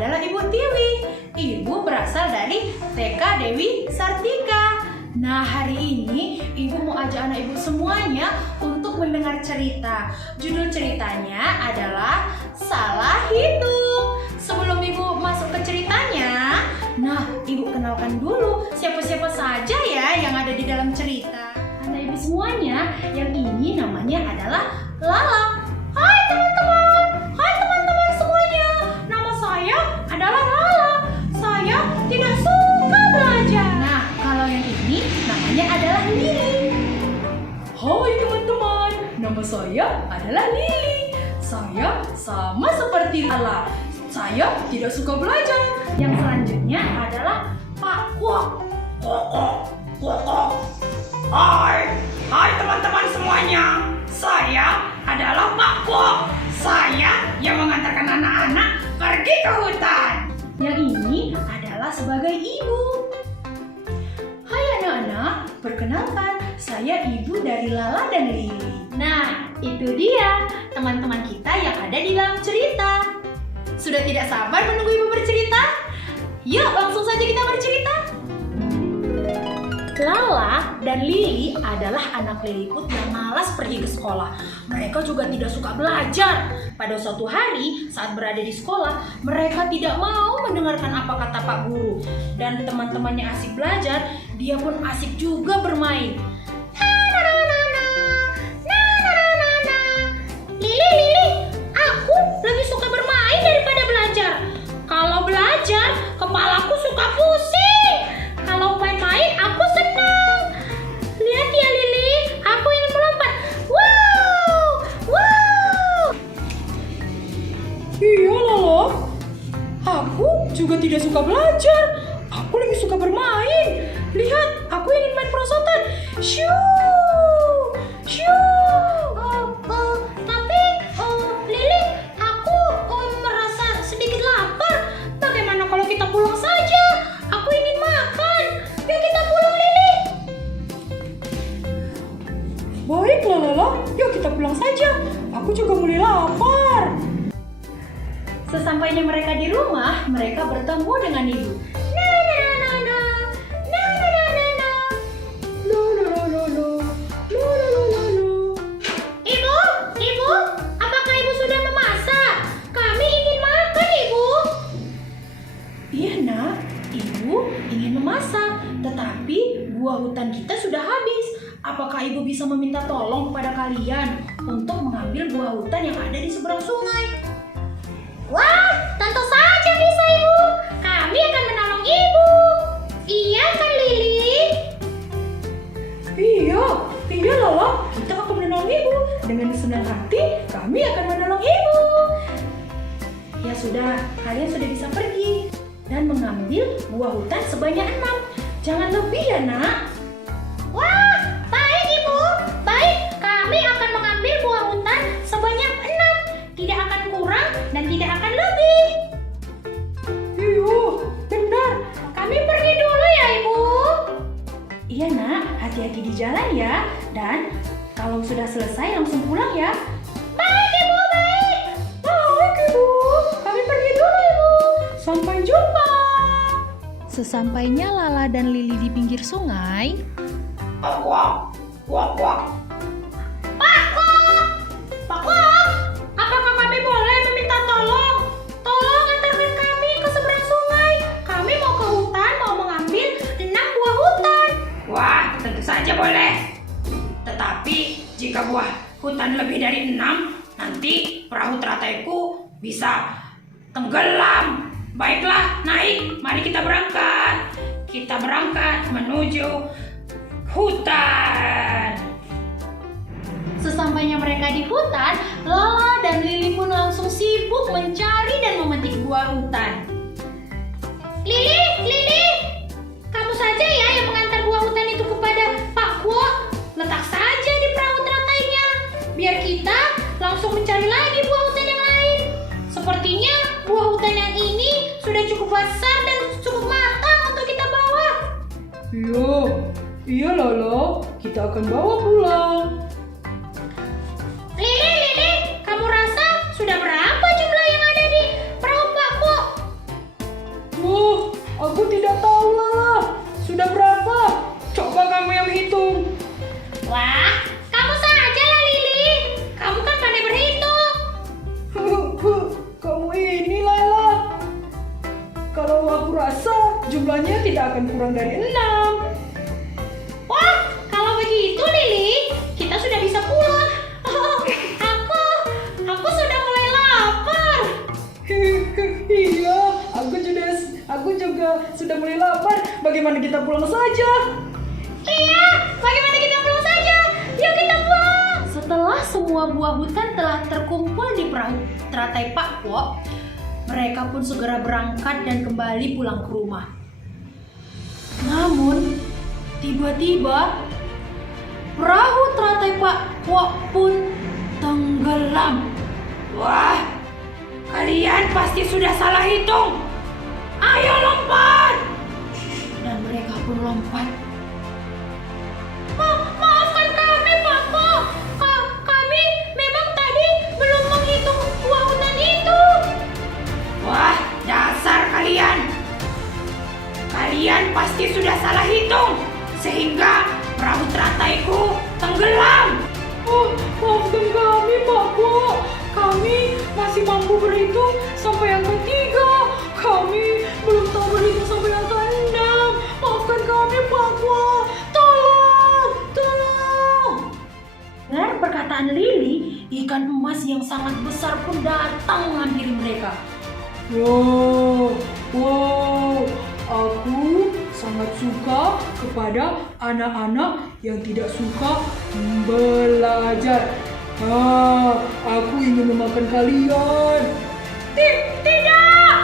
adalah Ibu Tiwi. Ibu berasal dari TK Dewi Sartika. Nah, hari ini Ibu mau ajak anak Ibu semuanya untuk mendengar cerita. Judul ceritanya adalah Salah Hitung. Sebelum Ibu masuk ke ceritanya, nah, Ibu kenalkan dulu siapa-siapa saja ya yang ada di dalam cerita. Anak Ibu semuanya, yang ini namanya adalah Lala. Hai teman-teman, hai teman-teman semuanya. Nama saya adalah Lala. Saya tidak suka belajar. Nah, kalau yang ini namanya adalah Lili. Hai teman-teman, nama saya adalah Lili. Saya sama seperti Lala. Saya tidak suka belajar. Yang selanjutnya adalah Pak Kuok. Kuok. Hai teman-teman semuanya. Saya adalah Pak Kuok. Saya yang mengantarkan anak-anak pergi ke hutan. Yang ini adalah sebagai ibu. Hai anak-anak, perkenalkan, saya ibu dari Lala dan Lili. Nah, itu dia teman-teman kita yang ada di dalam cerita. Sudah tidak sabar menunggu ibu bercerita? Yuk, langsung saja kita bercerita. Lala dan Lili adalah anak lilikut yang malas pergi ke sekolah. Mereka juga tidak suka belajar. Pada suatu hari, saat berada di sekolah, mereka tidak mau mendengarkan apa kata Pak Guru. Dan teman-temannya asik belajar, dia pun asik juga bermain. Lili, aku lebih suka bermain daripada belajar. Kalau belajar, kepalaku suka pusing. Kalau main-main, aku senang. Lihat ya Lili, aku ingin melompat. Wow. Iya Lala, aku juga tidak suka belajar. Aku lebih suka bermain. Lihat, aku ingin main perosotan. Shoo. Tapi Lili, aku merasa sedikit lapar. Bagaimana kalau kita pulang saja? Aku ingin makan. Yuk kita pulang Lili. Baiklah Lala, yuk kita pulang saja. Aku juga mulai lapar. Sesampainya mereka di rumah, mereka bertemu dengan ibu. Ibu, apakah ibu sudah memasak? Kami ingin makan, Ibu. Iya nak, ibu ingin memasak, tetapi buah hutan kita sudah habis. Apakah ibu bisa meminta tolong kepada kalian untuk mengambil buah hutan yang ada di seberang sungai? Wah, tentu saja bisa Ibu. Kami akan menolong Ibu. Iya kan Lili? Iya Lala, kita akan menolong Ibu. Dengan senang hati, kami akan menolong Ibu. Ya sudah, kalian sudah bisa pergi dan mengambil buah hutan sebanyak 6. Jangan lebih ya nak. Wah, baik Ibu. Baik, kami akan mengambil buah hutan sebanyak 6. Tidak akan kurang dan tidak akan lebih. Iya, benar. Kami pergi dulu ya Ibu. Iya nak, hati-hati di jalan ya. Dan kalau sudah selesai langsung pulang ya. Baik Ibu, baik. Baik Ibu, kami pergi dulu Ibu. Sampai jumpa. Sesampainya Lala dan Lili di pinggir sungai. Kuak. Pak Kuak, apakah kami boleh meminta tolong? Tolong antarkan kami ke seberang sungai. Kami mau ke hutan, mau mengambil 6 buah hutan. Wah, tentu saja boleh. Tetapi jika buah hutan lebih dari 6, nanti perahu terataiku bisa tenggelam. Baiklah, naik. Mari kita berangkat. Kita berangkat menuju hutan. Sesampainya mereka di hutan, Lala dan Lili pun langsung sibuk mencari dan memetik buah hutan. Lili, kamu saja ya yang mengantar buah hutan itu kepada Pak Kuok. Letak saja di perahu teratainya, biar kita langsung mencari lagi buah hutan yang lain. Sepertinya buah hutan yang ini sudah cukup besar dan cukup matang untuk kita bawa. Iya Lala, kita akan bawa pulang. Lili, kamu rasa sudah berapa jumlah yang ada di perahu Pak Kuok? Aku tidak tahu lah. Sudah berapa? Coba kamu yang hitung. Wah, kamu saja lah Lili. Kamu kan pandai berhitung. Kamu ini Laila. Kalau aku rasa jumlahnya tidak akan kurang dari 6. Wah, kalau begitu Lili, kita sudah bisa pulang. Aku sudah mulai lapar. Iya, aku juga sudah mulai lapar. Bagaimana kita pulang saja? Iya, bagaimana kita pulang saja? Yuk kita pulang. Setelah semua buah hutan telah terkumpul di perahu teratai Pak Pok, mereka pun segera berangkat dan kembali pulang ke rumah. Namun, tiba-tiba perahu teratai Pak Pok pun tenggelam. Wah, kalian pasti sudah salah hitung. Ayo lompat! Dan mereka pun lompat. Maafkan kami, Pak Po. Kami memang tadi belum menghitung buah hutan itu. Wah, dasar kalian. Kalian pasti sudah salah hitung, sehingga perahu terataiku tenggelam. Oh, maafkan kami, Pak Po. Kami masih mampu berhitung sampai angka 3. Kami belum tahu berhitung sampai angka 6. Maafkan kami, Pak Po. Tolong. Dengan perkataan Lili, ikan emas yang sangat besar pun datang menghampiri mereka. Wow, aku sangat suka kepada anak-anak yang tidak suka belajar. Aku ingin memakan kalian. Tidak,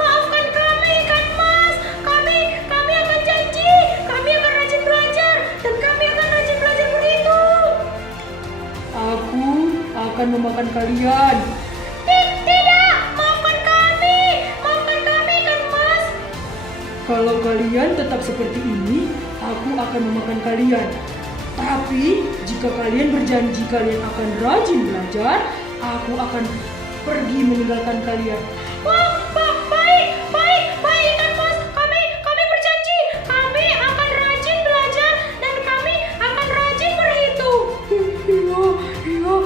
maafkan kami ikan emas. Kami akan janji, kami akan rajin belajar dan kami akan rajin belajar berhitung. Aku akan memakan kalian. Tidak, maafkan kami ikan emas. Kalau kalian tetap seperti ini, aku akan memakan kalian. Tapi jika kalian berjanji kalian akan rajin belajar, aku akan pergi meninggalkan kalian. Wah, baik ikan emas. Kami berjanji, kami akan rajin belajar dan kami akan rajin berhitung. Iya,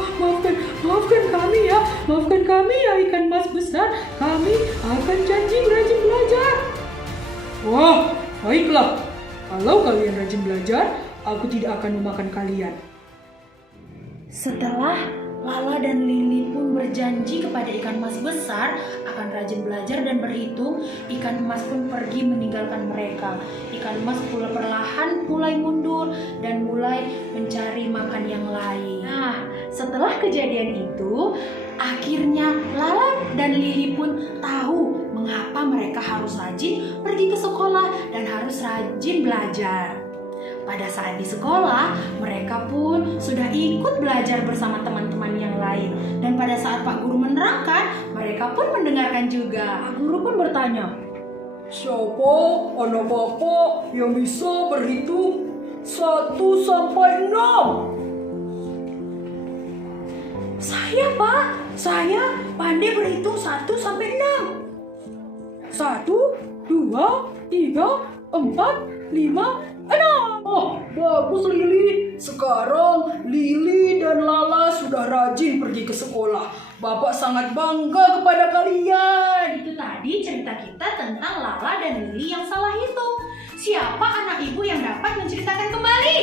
maafkan kami ya. Maafkan kami ya ikan emas besar. Kami akan janji rajin belajar. Wah, baiklah. Kalau kalian rajin belajar, aku tidak akan memakan kalian. Setelah Lala dan Lili pun berjanji kepada ikan emas besar akan rajin belajar dan berhitung, ikan emas pun pergi meninggalkan mereka. Ikan emas perlahan mulai mundur dan mulai mencari makan yang lain. Nah, setelah kejadian itu, akhirnya Lala dan Lili pun tahu mengapa mereka harus rajin pergi ke sekolah dan harus rajin belajar. Pada saat di sekolah, mereka pun sudah ikut belajar bersama teman-teman yang lain. Dan pada saat Pak Guru menerangkan, mereka pun mendengarkan juga. Pak Guru pun bertanya, Siapa anak bapak yang bisa berhitung 1 sampai 6? Saya Pak, saya pandai berhitung 1 sampai 6. 1, 2, 3, 4, 5, 6. Oh, bagus Lili. Sekarang Lili dan Lala sudah rajin pergi ke sekolah. Bapak sangat bangga kepada kalian. Itu tadi cerita kita tentang Lala dan Lili yang salah hitung. Siapa anak ibu yang dapat menceritakan kembali?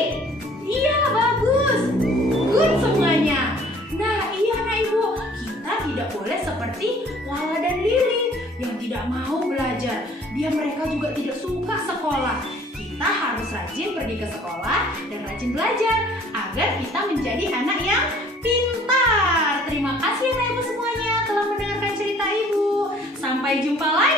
Iya, bagus. Good semuanya. Nah, iya anak ibu, kita tidak boleh seperti Lala dan Lili yang tidak mau belajar. Mereka juga tidak suka sekolah. Kita harus rajin pergi ke sekolah dan rajin belajar agar kita menjadi anak yang pintar. Terima kasih anak ibu semuanya telah mendengarkan cerita ibu. Sampai jumpa lagi.